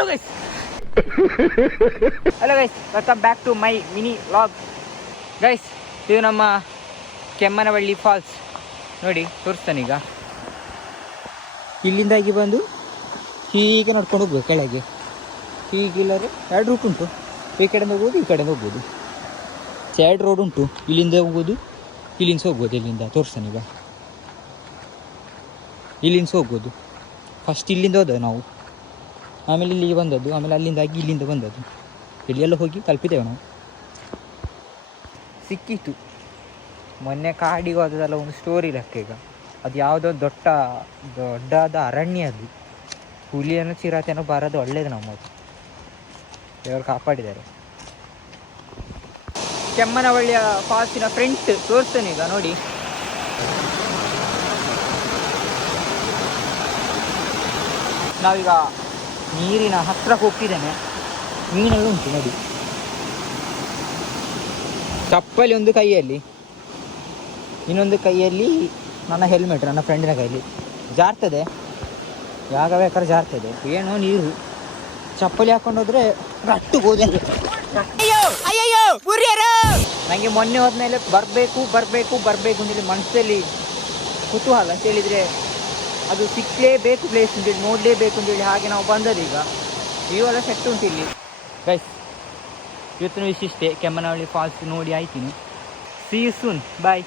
Hello guys welcome back to my mini vlog. Guys, ಇದು ನಮ್ಮ ಕೆಮ್ಮನವಳ್ಳಿ falls ನೋಡಿ, ತೋರಿಸ್ತಾನೀಗ. ಇಲ್ಲಿಂದಾಗಿ ಬಂದು ಹೀಗೆ ನಡ್ಕೊಂಡು ಹೋಗ್ಬೇಕು ಕೆಳಗೆ. ಹೀಗಿಲ್ಲದ್ರೆ 2 ರೂಟ್ ಉಂಟು, ಈ ಕಡೆಯಿಂದ ಹೋಗ್ಬೋದು, ಈ ಕಡೆಯಿಂದ ಹೋಗ್ಬೋದು. 2 ರೋಡ್ ಉಂಟು, ಇಲ್ಲಿಂದ ಹೋಗ್ಬೋದು, ಇಲ್ಲಿಂದ ಹೋಗ್ಬೋದು. ಇಲ್ಲಿಂದ ತೋರಿಸ್ತಾನೀಗ, ಇಲ್ಲಿಂದ ಹೋಗ್ಬೋದು. ಫಸ್ಟ್ ಇಲ್ಲಿಂದ ಹೋದವು ನಾವು, ಆಮೇಲೆ ಇಲ್ಲಿಗೆ ಬಂದದ್ದು, ಆಮೇಲೆ ಅಲ್ಲಿಂದಾಗಿ ಇಲ್ಲಿಂದ ಬಂದದ್ದು. ಇಲ್ಲೆಲ್ಲ ಹೋಗಿ ತಲುಪಿದ್ದೇವೆ ನಾವು. ಸಿಕ್ಕಿತ್ತು ಮೊನ್ನೆ ಕಾಡಿಗೆ ಹೋದದೆಲ್ಲ ಒಂದು ಸ್ಟೋರಿ ಲೆಕ್ಕ. ಈಗ ಅದು ಯಾವುದೋ ದೊಡ್ಡದಾದ ಅರಣ್ಯ, ಅದು ಹುಲಿಯನ್ನು ಚಿರತೆನೋ ಬರೋದು ಒಳ್ಳೇದು ನಮ್ಮದು, ದೇವರು ಕಾಪಾಡಿದ್ದಾರೆ. ಕೆಮ್ಮನವಳ್ಳಿಯ ಫಾಲ್ಸಿನ ಫ್ರಂಟ್ ತೋರಿಸ್ತೇನೆ ಈಗ ನೋಡಿ. ನಾವೀಗ ನೀರಿನ ಹತ್ತಿರ ಹೋಗ್ತಿದ್ದೇನೆ. ಮೀನೆಲ್ಲ ಉಂಟು ನೋಡಿ. ಚಪ್ಪಲಿ ಒಂದು ಕೈಯಲ್ಲಿ, ಇನ್ನೊಂದು ಕೈಯಲ್ಲಿ ನನ್ನ ಹೆಲ್ಮೆಟ್, ನನ್ನ ಫ್ರೆಂಡಿನ ಕೈಯಲ್ಲಿ. ಜಾರ್ತದೆ, ಯಾಗ ಬೇಕಾದ್ರೆ ಜಾರ್ತದೆ. ಏನೋ ನೀರು, ಚಪ್ಪಲಿ ಹಾಕೊಂಡೋದ್ರೆ ಗಟ್ಟು ಗೋದೆಲ್ಲ. ನನಗೆ ಮೊನ್ನೆ ಹೋದ್ಮೇಲೆ ಬರಬೇಕು ಅಂತೇಳಿ ಮನಸ್ಸಲ್ಲಿ ಕುತೂಹಲ ಅಂತ ಹೇಳಿದರೆ, ಅದು ಸಿಕ್ಕಲೇಬೇಕು ಪ್ಲೇಸ್ ಅಂತೇಳಿ, ನೋಡಲೇಬೇಕು ಅಂತೇಳಿ ಹಾಗೆ ನಾವು ಬಂದದ್ದು. ಈಗ ಇವೆಲ್ಲ ಸೆಟ್ ಉಂಟು ಇಲ್ಲಿ. ಗೈಸ್, ಇವತ್ತಿನ ವಿಶಿಷ್ಟೆ ಕೆಮ್ಮನವಳ್ಳಿ ಫಾಲ್ಸ್ ನೋಡಿ ಆಯ್ತೀನಿ. See you soon, bye.